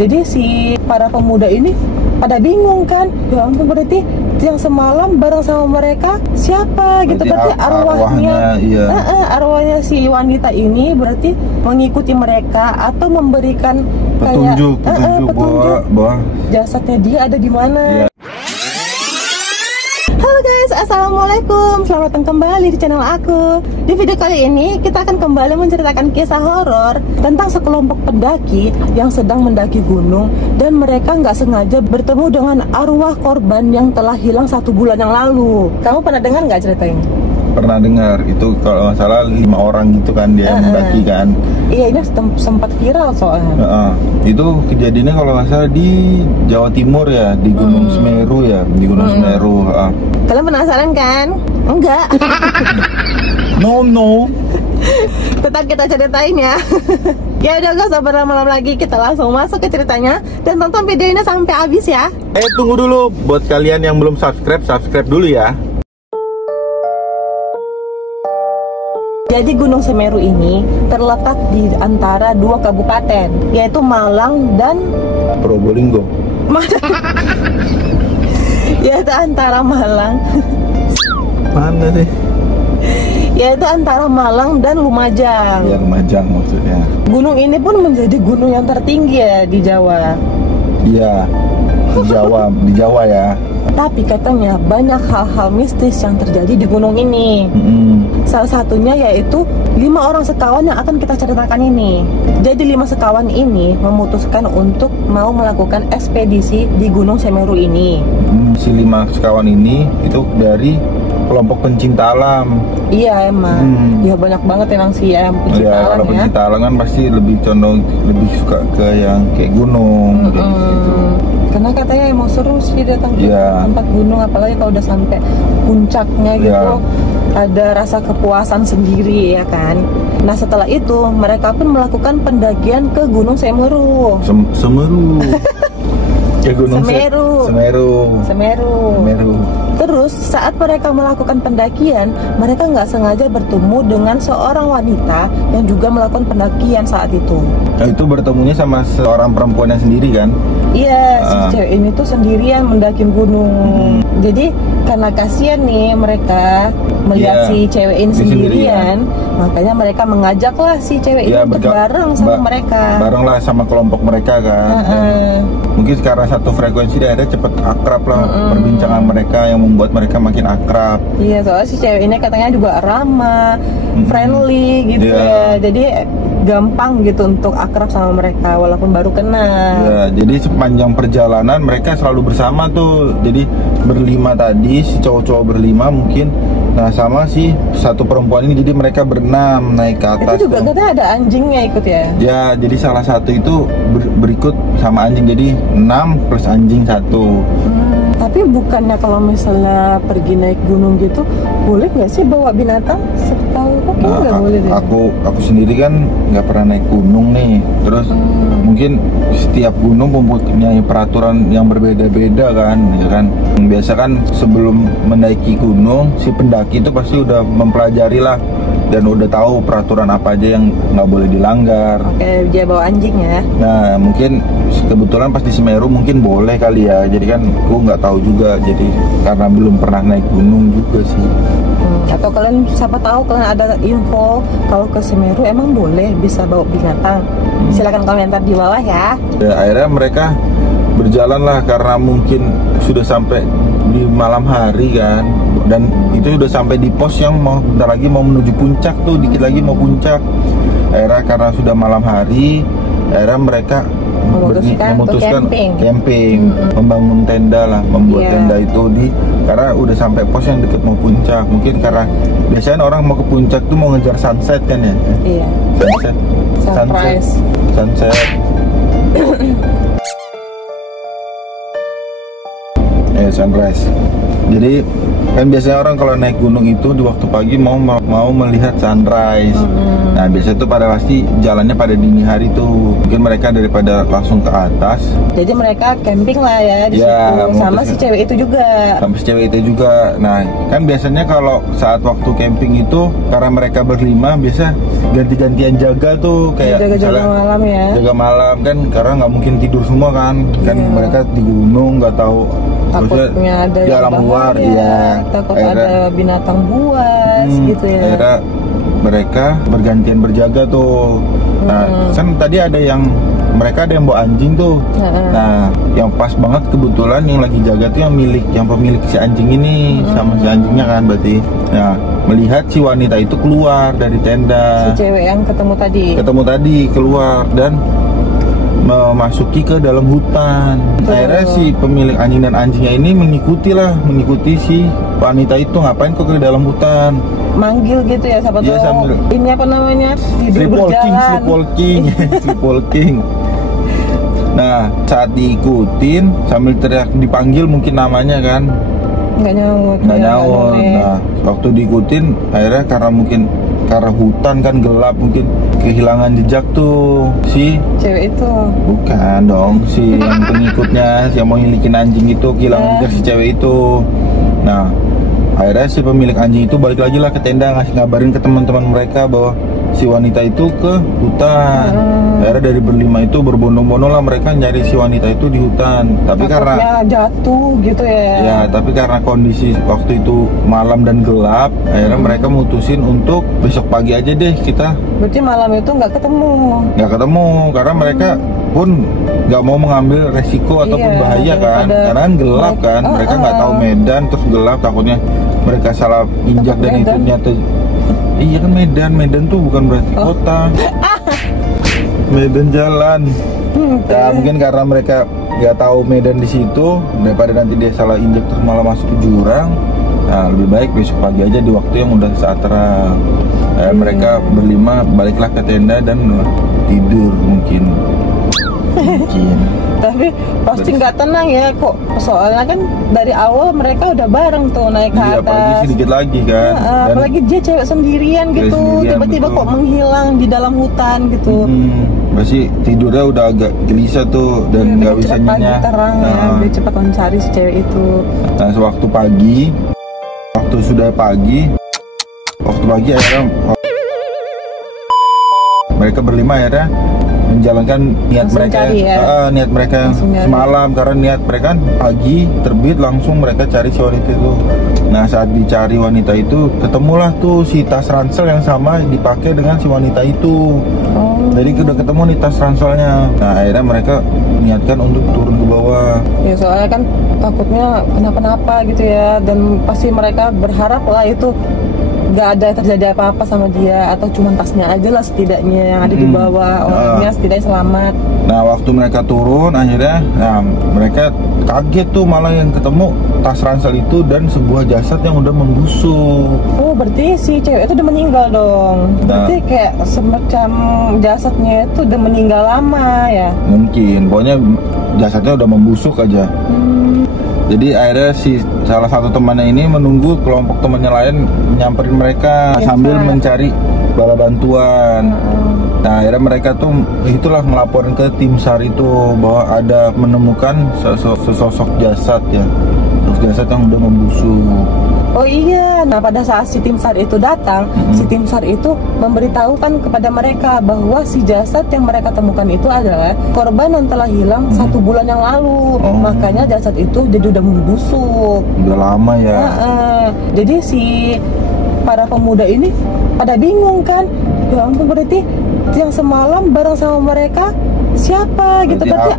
Jadi si para pemuda ini pada bingung kan, ya ampun, berarti yang semalam bareng sama mereka siapa gitu, berarti arwahnya, iya. Arwahnya si wanita ini berarti mengikuti mereka atau memberikan petunjuk bahwa jasadnya dia ada di mana. Iya. Halo guys, assalamualaikum, selamat datang kembali di channel aku. Di video kali ini kita akan kembali menceritakan kisah horor tentang sekelompok pendaki yang sedang mendaki gunung dan mereka nggak sengaja bertemu dengan arwah korban yang telah hilang 1 bulan yang lalu. Kamu pernah dengar nggak cerita ini? Pernah dengar, itu kalau nggak salah 5 orang gitu kan dia mendaki kan. Iya, ini sempat viral soalnya. Itu kejadiannya kalau nggak salah di Jawa Timur ya, di Gunung Semeru ya, di Gunung Semeru. Kalian penasaran kan? Enggak. No. Tetap kita ceritain ya. Ya udah, gak usah berlama-lama lagi, kita langsung masuk ke ceritanya dan tonton videonya sampai habis ya. Tunggu dulu, buat kalian yang belum subscribe dulu ya. Jadi Gunung Semeru ini terletak di antara 2 kabupaten, yaitu Malang dan Probolinggo. Yaitu antara Malang. Mana sih? Yaitu antara Malang dan Lumajang. Ya, Lumajang maksudnya. Gunung ini pun menjadi gunung yang tertinggi ya di Jawa. Iya, di Jawa ya. Tapi katanya banyak hal-hal mistis yang terjadi di gunung ini. Salah satunya yaitu 5 orang sekawan yang akan kita ceritakan ini. Jadi 5 sekawan ini memutuskan untuk mau melakukan ekspedisi di Gunung Semeru ini. Si 5 sekawan ini itu dari kelompok pencinta alam. Iya emang. Ya banyak banget emang sih yang pencinta alam kalau ya. Pencinta alam kan pasti lebih condong, lebih suka ke yang kayak gunung gitu. Karena katanya emang seru sih datang ke tempat gunung, apalagi kalau udah sampai puncaknya gitu. Ada rasa kepuasan sendiri ya kan. Nah setelah itu mereka pun melakukan pendakian ke Gunung Semeru. Semeru. Ke Gunung Semeru. Terus saat mereka melakukan pendakian, mereka nggak sengaja bertemu dengan seorang wanita yang juga melakukan pendakian saat itu. Nah, itu bertemunya sama seorang perempuan yang sendiri kan? Iya, si cewek ini tuh sendirian mendaki gunung. Jadi karena kasihan nih mereka melihat si cewek ini sendirian, makanya mereka mengajaklah si cewek ini untuk bareng sama mereka. Bareng lah sama kelompok mereka kan. Mungkin karena satu frekuensi dan akhirnya cepet akrab lah perbincangan mereka yang membuat mereka makin akrab. Iya, soalnya si cewek ini katanya juga ramah, friendly gitu ya. Jadi gampang gitu untuk akrab sama mereka walaupun baru kenal. Ya, jadi sepanjang perjalanan mereka selalu bersama tuh. Jadi berlima tadi, si cowok-cowok berlima mungkin. Nah sama si satu perempuan ini, jadi mereka berenam naik ke atas. Itu juga katanya ada anjingnya ikut ya? Ya, jadi salah satu itu berikut sama anjing, jadi 6 plus anjing 1. Tapi bukannya kalau misalnya pergi naik gunung gitu, boleh nggak sih bawa binatang? Setahu aku nggak boleh deh. Aku sendiri kan nggak pernah naik gunung nih. Terus mungkin setiap gunung mempunyai peraturan yang berbeda-beda kan, ya kan. Biasa kan sebelum mendaki gunung, si pendaki itu pasti udah mempelajari lah dan udah tahu peraturan apa aja yang nggak boleh dilanggar. Oke, dia bawa anjing ya. Nah, mungkin kebetulan pas di Semeru mungkin boleh kali ya. Jadi kan aku nggak tahu juga. Jadi karena belum pernah naik gunung juga sih. Atau kalian siapa tahu kalian ada info kalau ke Semeru emang boleh bisa bawa binatang. Silakan komentar di bawah ya. Akhirnya mereka berjalan lah karena mungkin sudah sampai di malam hari kan, dan itu udah sampai di pos yang bentar lagi mau menuju puncak tuh, dikit lagi mau puncak. Akhirnya karena sudah malam hari, akhirnya mereka memutuskan camping, membangun tenda lah, membuat tenda itu karena udah sampai pos yang deket mau puncak. Mungkin karena biasanya orang mau ke puncak tuh mau ngejar sunset kan ya? Iya. Sunset. Sunrise. Jadi Kan biasanya orang kalau naik gunung itu di waktu pagi mau melihat sunrise. Nah biasanya tuh pasti jalannya pada dini hari tuh. Mungkin mereka daripada langsung ke atas. Jadi mereka camping lah ya di situ. Sama si cewek itu juga. Sama si cewek itu juga. Nah kan biasanya kalau saat waktu camping itu karena mereka berlima biasa ganti-gantian jaga tuh, kayak jaga malam ya. Jaga malam kan karena nggak mungkin tidur semua kan. Kan mereka di gunung nggak tahu. Takutnya ada di alam luar, ya. Takut ada binatang buas gitu ya. Akhirnya mereka bergantian berjaga tuh. Nah, kan tadi ada yang mereka ada yang bawa anjing tuh. Nah, yang pas banget kebetulan yang lagi jaga tuh yang pemilik si anjing ini sama si anjingnya kan berarti. Nah, melihat si wanita itu keluar dari tenda. Si cewek yang ketemu tadi keluar dan memasuki ke dalam hutan. Akhirnya si pemilik anjing dan anjingnya ini mengikuti si wanita itu ngapain kok ke dalam hutan. Manggil gitu ya, sahabat tahu. Ini apa namanya? Sleepwalking. Nah, saat diikutin sambil teriak dipanggil mungkin namanya kan. Nggak nyaut. Nah, waktu diikutin akhirnya karena hutan kan gelap, mungkin kehilangan jejak tuh si cewek itu. Bukan dong, si yang pengikutnya, si yang mau milikin anjing itu kehilangan jejak si cewek itu. Nah, akhirnya si pemilik anjing itu balik lagi lah ke tenda ngasih ngabarin ke teman-teman mereka bahwa si wanita itu ke hutan. Akhirnya dari berlima itu berbondong-bondong lah mereka nyari si wanita itu di hutan. Tapi karena jatuh gitu ya. Ya, tapi karena kondisi waktu itu malam dan gelap, akhirnya mereka mutusin untuk besok pagi aja deh kita. Berarti malam itu nggak ketemu karena mereka pun nggak mau mengambil resiko ataupun bahaya kan, karena gelap kan, mereka nggak tahu medan terus gelap, takutnya mereka salah injak dan itu nyata. Iya kan Medan tuh bukan berarti kota. Medan jalan. Ya mungkin karena mereka nggak tahu medan di situ, daripada nanti dia salah injak terus malah masuk ke jurang. Nah lebih baik besok pagi aja di waktu yang udah saat terang. Mereka berlima baliklah ke tenda dan tidur mungkin. Tapi pasti nggak tenang ya kok, soalnya kan dari awal mereka udah bareng tuh naik ke atas. Apalagi sedikit lagi kan. Apalagi dia cewek sendirian gitu, tiba-tiba kok menghilang di dalam hutan gitu. Pasti tidurnya udah agak gelisah tuh dan nggak bisa nyenyak. Terang ya, dia cepat mencari si cewek itu. Nah sewaktu pagi, waktu pagi akhirnya mereka berlima akhirnya menjalankan niat mereka semalam, karena niat mereka pagi terbit langsung mereka cari si wanita itu. Nah saat dicari wanita itu ketemulah tuh si tas ransel yang sama dipakai dengan si wanita itu. Jadi udah ketemu nih tas ranselnya. Nah akhirnya mereka niatkan untuk turun ke bawah. Ya soalnya kan takutnya kenapa-napa gitu ya, dan pasti mereka berharap lah itu nggak ada terjadi apa-apa sama dia, atau cuma tasnya aja lah setidaknya yang ada di bawah, orangnya setidaknya selamat. Nah waktu mereka turun akhirnya, mereka kaget tuh malah yang ketemu tas ransel itu dan sebuah jasad yang udah membusuk. Oh berarti si cewek itu udah meninggal dong. Berarti kayak semacam jasadnya itu udah meninggal lama ya. Mungkin, pokoknya jasadnya udah membusuk aja. Jadi akhirnya si salah satu temannya ini menunggu kelompok temannya lain nyamperin mereka sambil mencari bala bantuan. Nah akhirnya mereka tuh itulah melaporkan ke tim SAR itu bahwa ada menemukan sesosok jasad ya, jasad yang udah membusuk. Oh iya, nah pada saat si tim SAR itu datang, si tim SAR itu memberitahukan kepada mereka bahwa si jasad yang mereka temukan itu adalah korban yang telah hilang 1 bulan yang lalu. Makanya jasad itu jadi udah membusuk. Udah lama ya. Jadi si para pemuda ini pada bingung kan, ya ampun berarti yang semalam bareng sama mereka siapa gitu, berarti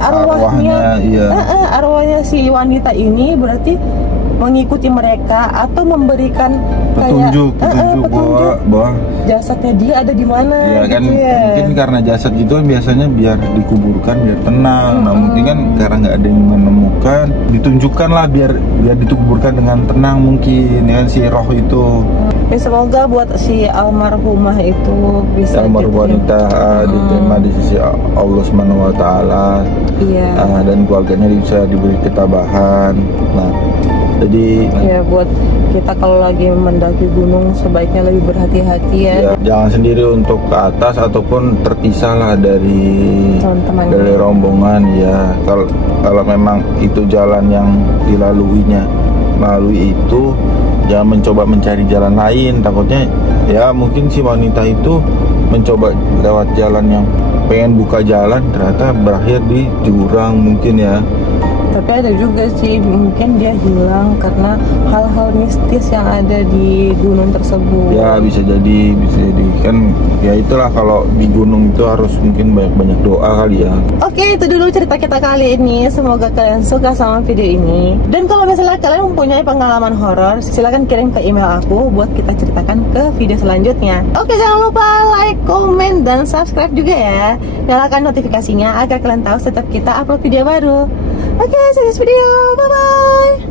arwahnya si wanita ini berarti mengikuti mereka atau memberikan petunjuk bahwa jasadnya dia ada di mana. Ya kan gitu ya. Mungkin karena jasad itu biasanya biar dikuburkan biar tenang. Nah mungkin kan karena nggak ada yang menemukan, ditunjukkan lah biar dikuburkan dengan tenang mungkin ya si roh itu. Ya, semoga buat si almarhumah itu bisa wanita diterima di sisi Allah Subhanahu wa taala. Iya. Dan keluarganya bisa diberi ketabahan. Nah Jadi Ya buat kita kalau lagi mendaki gunung sebaiknya lebih berhati-hati ya. ya, jangan sendiri untuk ke atas ataupun terpisah lah dari Teman-teman. rombongan ya. Kalau memang itu jalan yang dilaluinya melalui itu, jangan mencoba mencari jalan lain. Takutnya ya mungkin si wanita itu mencoba lewat jalan yang pengen buka jalan, ternyata berakhir di jurang mungkin ya. Tapi ada juga sih mungkin dia hilang karena hal-hal mistis yang ada di gunung tersebut. Ya bisa jadi kan ya itulah, kalau di gunung itu harus mungkin banyak doa kali ya. Oke, itu dulu cerita kita kali ini. Semoga kalian suka sama video ini. Dan kalau misalnya kalian mempunyai pengalaman horor, silahkan kirim ke email aku buat kita ceritakan ke video selanjutnya. Oke, jangan lupa like, komen, dan subscribe juga ya. Nyalakan notifikasinya agar kalian tahu setiap kita upload video baru. Oke, see you next video. Bye-bye.